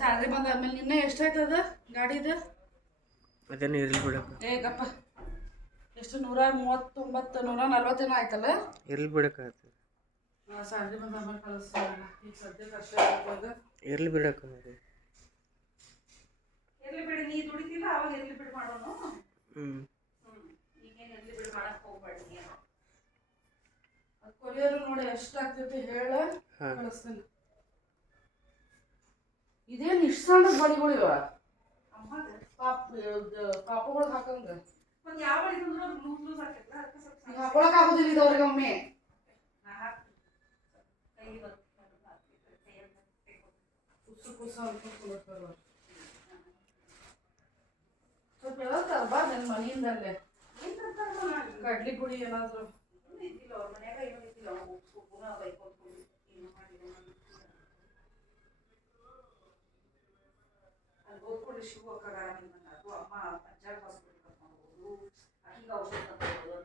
Salary ಬಂದಾದ್ಮೇಲೆ ನಿನ್ನೆ ಎಷ್ಟಾಯ್ತದ ಗಾಡಿದು? ಅದೇನು ಇರ್ಲಿ ಬಿಡಕ್ಕ. ಏಗಪ್ಪ ಎಷ್ಟು 139 140 ಆಯ್ತಲ್ಲ? ಇರ್ಲಿ ಬಿಡಕ್ಕ. ಸ್ಯಾಲ್ರಿ ಬಂದಾದ್ಮೇಲೆ ಕಳಿಸ್ತಾರೆ. ಈಗ ಸದ್ಯಕ್ಕೆ ಅಷ್ಟೇ ಇರ್ಬೋದು. ಇರ್ಲಿ ಬಿಡಕ್ಕ. ಇರ್ಲಿ ಬಿಡಿ, ನೀ ದುಡಿತಿಲ್ಲ ಅವಾಗ ಇರ್ಲಿ ಬಿಡು ಮಾಡೋನು. ಈಗೇನು ಇರ್ಲಿ ಬಿಡು ಮಾಡಕ್ ಹೋಗ್ಬೇಡಿ ನೀನು. ಅದು ಕೊರಿಯರು ನೋಡಿ ಎಷ್ಟಾಗ್ತೈತಿ ಹೇಳ ಕಳಿಸ್ತೀನಿ. ಇದೇನು ಇಷ್ಟು ಸಣ್ಣ ಬಳಿಗಳು ಇವ ಪಾಪಗಳಿಗೆ ಹಾಕಂಗ ಹಾಕೊಳಕ್ ಆಗೋದಿಲ್ಲ ಇದು ಅವ್ರಿಗೆ ಒಮ್ಮೆ. ಸ್ವಲ್ಪ ಹೇಳ್ತಾರ ಬಾ ನನ್ನ ಮನೆಯಿಂದಲ್ಲೇ ಕಡ್ಲಿ ಪುಡಿ ಏನಾದ್ರು ಇದ್ದಿಲ್ಲ ಅವ್ರ ಮನ್ಯಾಗ ಏನೂ ಇದ್ದಿಲ್ಲ. ಅಲ್ಲಿ ಹೋಗ್ಕೊಂಡು ಶಿವ ಅಕ್ಕ ಆರಾಮಿಲ್ಲ ಅದು ಅಮ್ಮ